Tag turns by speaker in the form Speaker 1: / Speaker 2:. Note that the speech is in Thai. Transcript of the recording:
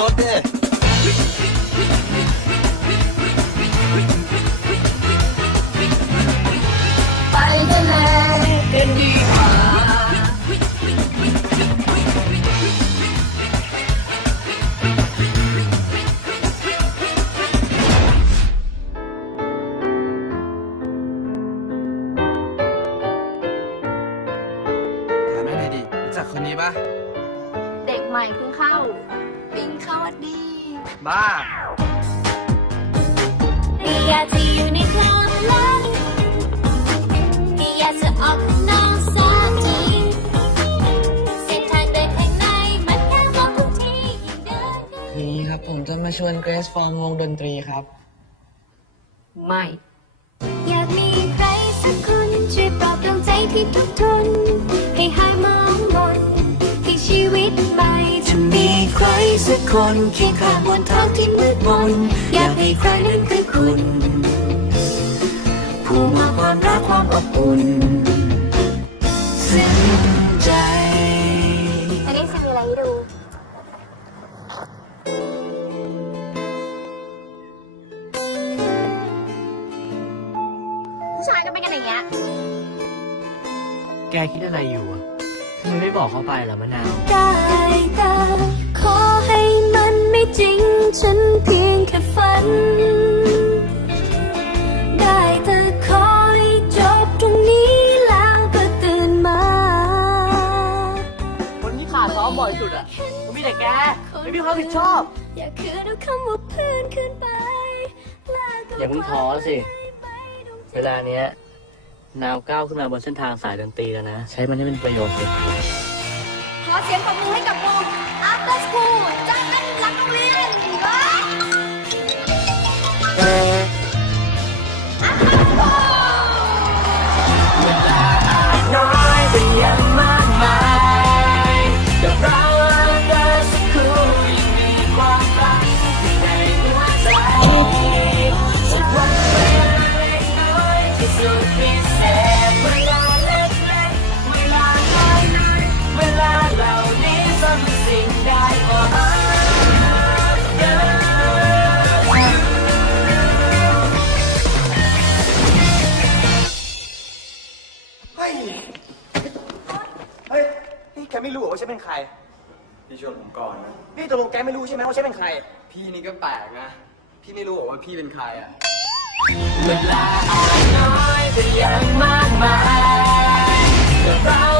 Speaker 1: รถเนี่ย
Speaker 2: ไปกันเลยกันดีกว่า
Speaker 1: ถามแม่หน่อยดิรู้จักคนนี้ปะ
Speaker 2: เด็กใหม่เพิ่งเข้าปิงเข้าวัดดี
Speaker 1: บ้า
Speaker 2: อยากจะอยู่ในความลับอยากจะออกข้างนอกสักทีเส้นทางเดินข้างในมันแค่มองทุกทียิ่งเดินก็
Speaker 3: คืออย่างนี้ครับผมจะมาชวนเกรซฟอร์มวงดนตรีครับ
Speaker 2: ไม่ อยากมีใครสักคนช่วยปลอบดวงใจที่ทุกข์ทน สักคนเคียงข้างบนทางที่มืดมน อยากให้ใครนั้นคือคุณ ผู้มอบความรักความอบอุ่นซึ้งใจ อันนี้จะมีอะไรให้ดูผู้ชายก็เป็นกันอย่างเงี้ย
Speaker 3: แกคิดอะไรอยู่อะทำไมไม่บอกเขาไปล่ะมะนาว
Speaker 2: ได้แต่ขอให้มัน ไม่จริงฉันเพียงแค่ฝัน ได้แต่ขอให้จบตรงนี้แล้วก็ตื่นมา
Speaker 3: คนที่ขาดซ้อมบ่อยสุดอะมันมีแต่แก ไม่มีความรับผิดชอบ
Speaker 2: อย่าคืนเอาคำว่าเพื่อนขึ้นไปแล้วก็
Speaker 3: อย่าเพิ่งท้อสิ เวลาเนี้ยนาวก้าวขึ้นมาบนเส้นทางสายดนตรีแล้วนะ ใช้มันให้เป็นประโยชน์สิ
Speaker 2: ขอเสียงปรบมือให้กับวง After School จากกันหลังโรงเรียน
Speaker 1: กไม่รู้เหรอว่าฉันเป็นใคร
Speaker 4: พี่ชวนผมก่อนนะ
Speaker 1: นี่ตกลงแกไม่รู้ใช่ไหมว่าฉันเป็นใคร
Speaker 4: พี่นี่ก็แปลกนะ พี่ไม่รู้เหรอว่าพี่เป็นใครอะ
Speaker 3: เวลาอาน้อยเป็นอย่างมากมายแต่เราได้